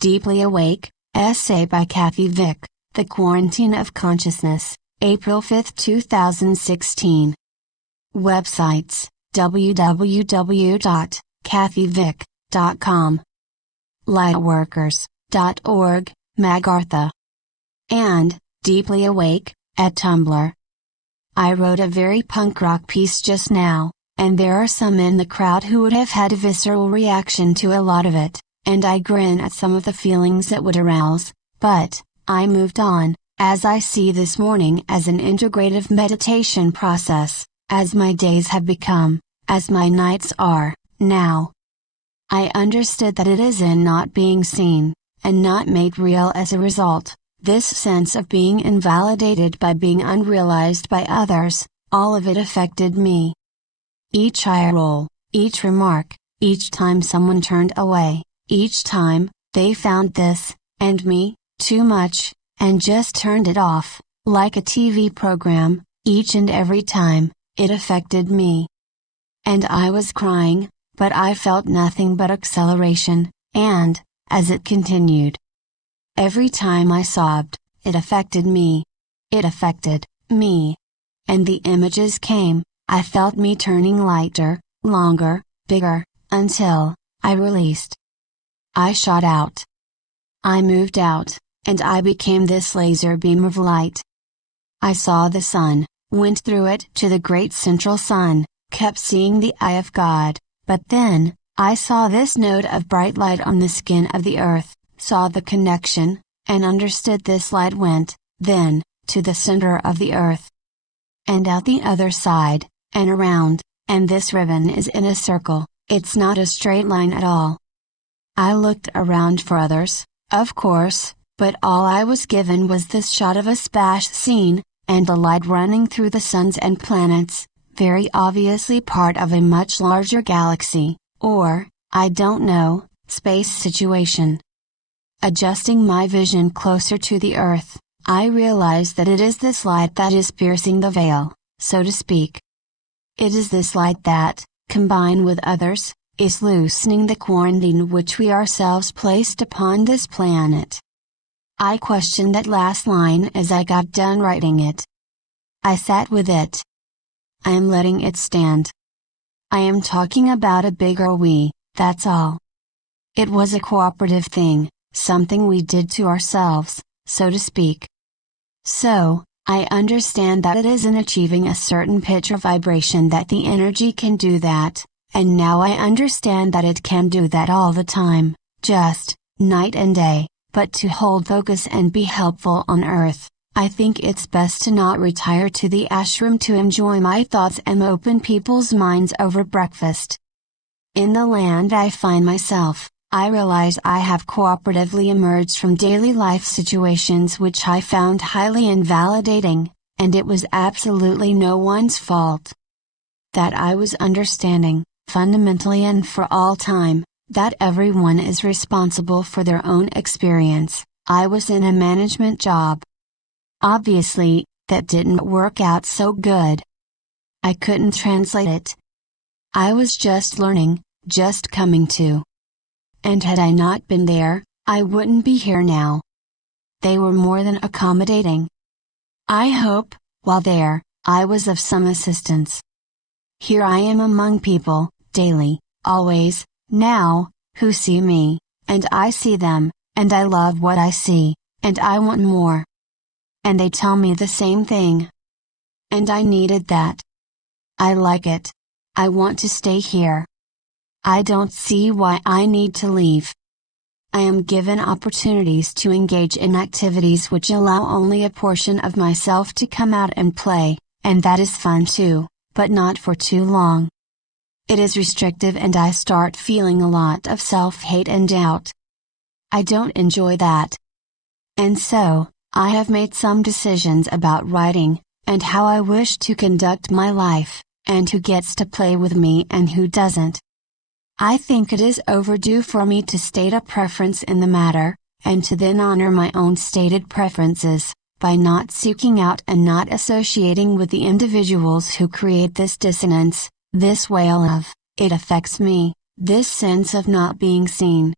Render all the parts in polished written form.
Deeply Awake, essay by Kathy Vick, The Quarantine of Consciousness, April 5, 2016. Websites, www.kathyvick.com, lightworkers.org, Magartha, and Deeply Awake, at Tumblr. I wrote a very punk rock piece just now, and there are some in the crowd who would have had a visceral reaction to a lot of it, and I grin at some of the feelings it would arouse, but I moved on, as I see this morning as an integrative meditation process, as my days have become, as my nights are, now. I understood that it is in not being seen, and not made real as a result, this sense of being invalidated by being unrealized by others, all of it affected me. Each eye roll, each remark, each time someone turned away, each time they found this, and me, too much, and just turned it off, like a TV program, each and every time, it affected me. And I was crying, but I felt nothing but acceleration, and, as it continued, every time I sobbed, it affected me. It affected me. And the images came, I felt me turning lighter, longer, bigger, until I released. I shot out. I moved out, and I became this laser beam of light. I saw the sun, went through it to the great central sun, kept seeing the eye of God, but then, I saw this node of bright light on the skin of the earth, saw the connection, and understood this light went, then, to the center of the earth. And out the other side, and around, and this ribbon is in a circle, it's not a straight line at all. I looked around for others, of course, but all I was given was this shot of a splash scene, and the light running through the suns and planets, very obviously part of a much larger galaxy, or, I don't know, space situation. Adjusting my vision closer to the earth, I realize that it is this light that is piercing the veil, so to speak. It is this light that, combined with others, is loosening the quarantine which we ourselves placed upon this planet. I questioned that last line as I got done writing it. I sat with it. I am letting it stand. I am talking about a bigger we, that's all. It was a cooperative thing, something we did to ourselves, so to speak. So, I understand that it is in achieving a certain pitch or vibration that the energy can do that, and now I understand that it can do that all the time, just, night and day, but to hold focus and be helpful on Earth, I think it's best to not retire to the ashram to enjoy my thoughts and open people's minds over breakfast. In the land I find myself, I realize I have cooperatively emerged from daily life situations which I found highly invalidating, and it was absolutely no one's fault. That I was understanding, fundamentally and for all time, that everyone is responsible for their own experience. I was in a management job. Obviously, that didn't work out so good. I couldn't translate it. I was just learning, just coming to. And had I not been there, I wouldn't be here now. They were more than accommodating. I hope, while there, I was of some assistance. Here I am among people, daily, always, now, who see me, and I see them, and I love what I see, and I want more. And they tell me the same thing. And I needed that. I like it. I want to stay here. I don't see why I need to leave. I am given opportunities to engage in activities which allow only a portion of myself to come out and play, and that is fun too, but not for too long. It is restrictive and I start feeling a lot of self-hate and doubt. I don't enjoy that. And so, I have made some decisions about writing, and how I wish to conduct my life, and who gets to play with me and who doesn't. I think it is overdue for me to state a preference in the matter, and to then honor my own stated preferences, by not seeking out and not associating with the individuals who create this dissonance, this wail of, it affects me, this sense of not being seen.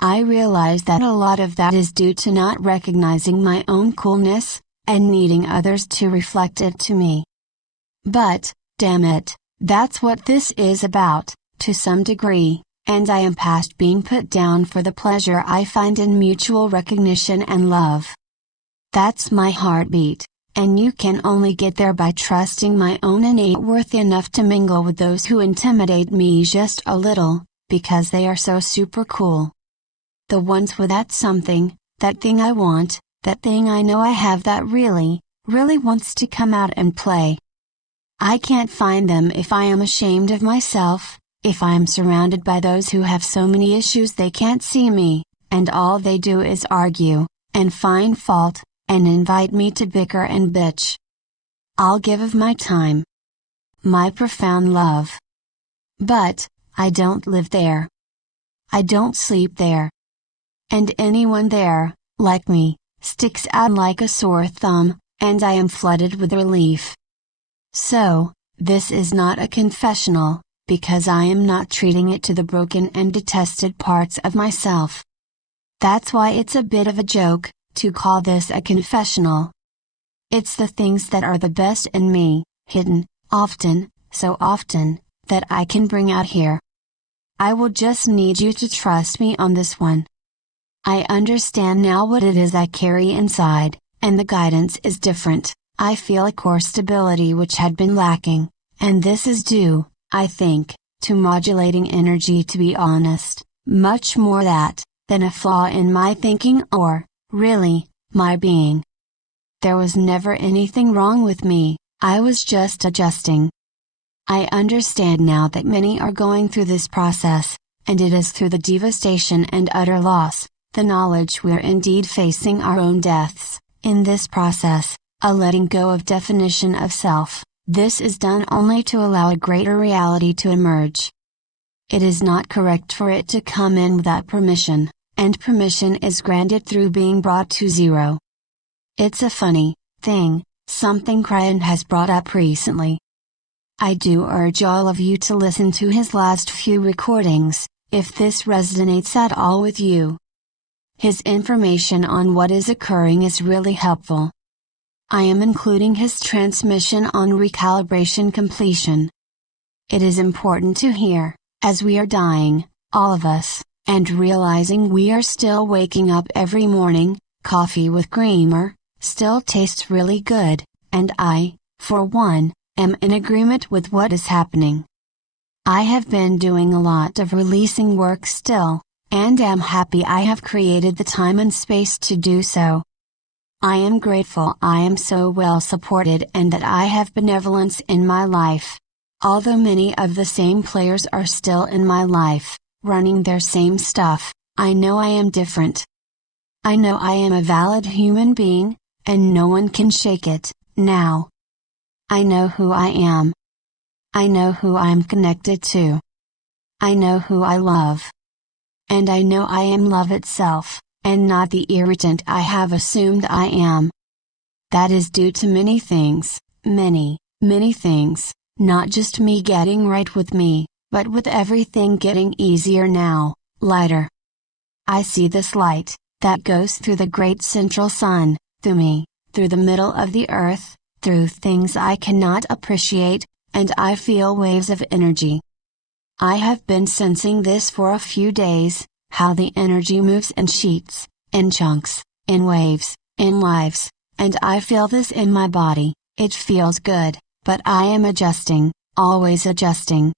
I realize that a lot of that is due to not recognizing my own coolness, and needing others to reflect it to me. But, damn it, that's what this is about, to some degree, and I am past being put down for the pleasure I find in mutual recognition and love. That's my heartbeat, and you can only get there by trusting my own innate worth enough to mingle with those who intimidate me just a little, because they are so super cool. The ones with that something, that thing I want, that thing I know I have that really, really wants to come out and play. I can't find them if I am ashamed of myself, if I am surrounded by those who have so many issues they can't see me, and all they do is argue, and find fault, and invite me to bicker and bitch. I'll give of my time. My profound love. But, I don't live there. I don't sleep there. And anyone there, like me, sticks out like a sore thumb, and I am flooded with relief. So, this is not a confessional, because I am not treating it to the broken and detested parts of myself. That's why it's a bit of a joke, to call this a confessional. It's the things that are the best in me, hidden, often, so often, that I can bring out here. I will just need you to trust me on this one. I understand now what it is I carry inside, and the guidance is different. I feel a core stability which had been lacking, and this is due, I think, to modulating energy, to be honest, much more that, than a flaw in my thinking or, really, my being. There was never anything wrong with me, I was just adjusting. I understand now that many are going through this process, and it is through the devastation and utter loss, the knowledge we're indeed facing our own deaths, in this process, a letting go of definition of self. This is done only to allow a greater reality to emerge. It is not correct for it to come in without permission, and permission is granted through being brought to zero. It's a funny thing, something Ryan has brought up recently. I do urge all of you to listen to his last few recordings, if this resonates at all with you. His information on what is occurring is really helpful. I am including his transmission on recalibration completion. It is important to hear, as we are dying, all of us, and realizing we are still waking up every morning. Coffee with creamer still tastes really good, and I, for one, am in agreement with what is happening. I have been doing a lot of releasing work still, and am happy I have created the time and space to do so. I am grateful I am so well supported and that I have benevolence in my life. Although many of the same players are still in my life, running their same stuff, I know I am different. I know I am a valid human being, and no one can shake it, now. I know who I am. I know who I am connected to. I know who I love. And I know I am love itself, and not the irritant I have assumed I am. That is due to many things, many, many things, not just me getting right with me, but with everything getting easier now, lighter. I see this light, that goes through the great central sun, through me, through the middle of the earth, through things I cannot appreciate, and I feel waves of energy. I have been sensing this for a few days, how the energy moves in sheets, in chunks, in waves, in lives, and I feel this in my body. It feels good, but I am adjusting, always adjusting.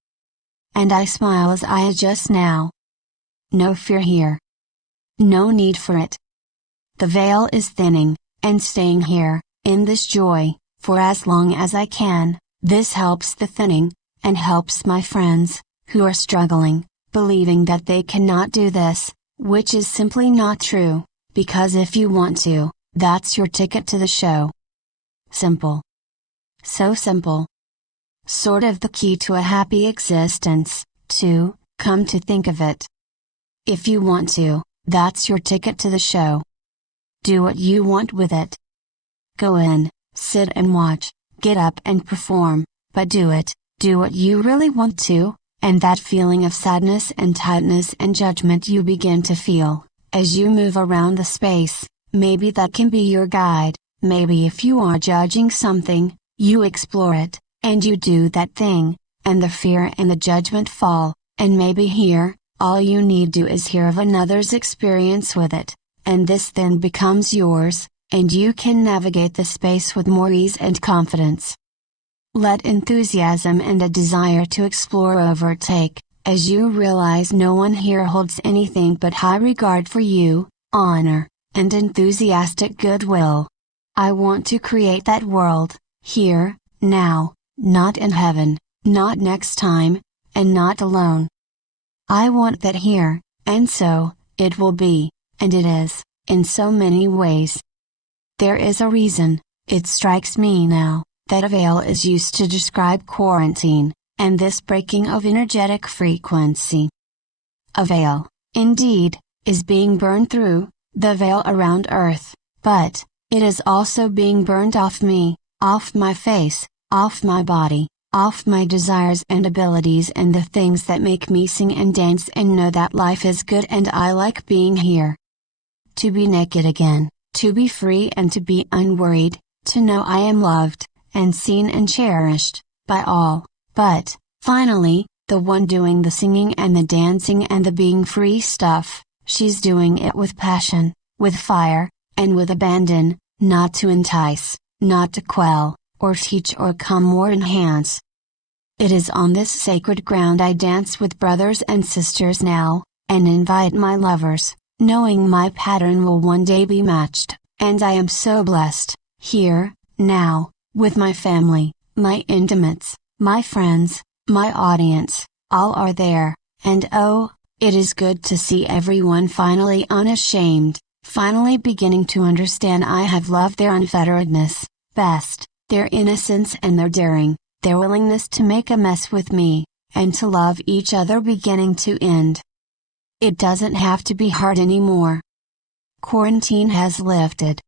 And I smile as I adjust now. No fear here. No need for it. The veil is thinning, and staying here, in this joy, for as long as I can. This helps the thinning, and helps my friends, who are struggling, believing that they cannot do this, which is simply not true, because if you want to, that's your ticket to the show. Simple. So simple. Sort of the key to a happy existence, too, come to think of it. If you want to, that's your ticket to the show. Do what you want with it. Go in, sit and watch, get up and perform, but do it, do what you really want to, and that feeling of sadness and tightness and judgment you begin to feel, as you move around the space, maybe that can be your guide. Maybe if you are judging something, you explore it, and you do that thing, and the fear and the judgment fall, and maybe here, all you need do is hear of another's experience with it, and this then becomes yours, and you can navigate the space with more ease and confidence. Let enthusiasm and a desire to explore overtake, as you realize no one here holds anything but high regard for you, honor, and enthusiastic goodwill. I want to create that world, here, now, not in heaven, not next time, and not alone. I want that here, and so, it will be, and it is, in so many ways. There is a reason, it strikes me now, that a veil is used to describe quarantine, and this breaking of energetic frequency. A veil, indeed, is being burned through, the veil around Earth, but, it is also being burned off me, off my face, off my body, off my desires and abilities and the things that make me sing and dance and know that life is good and I like being here. To be naked again, to be free and to be unworried, to know I am loved, and seen and cherished, by all, but, finally, the one doing the singing and the dancing and the being free stuff, she's doing it with passion, with fire, and with abandon, not to entice, not to quell, or teach or calm or enhance. It is on this sacred ground I dance with brothers and sisters now, and invite my lovers, knowing my pattern will one day be matched, and I am so blessed, here, now, with my family, my intimates, my friends, my audience, all are there, and oh, it is good to see everyone finally unashamed, finally beginning to understand I have loved their unfetteredness, best, their innocence and their daring, their willingness to make a mess with me, and to love each other beginning to end. It doesn't have to be hard anymore. Quarantine has lifted,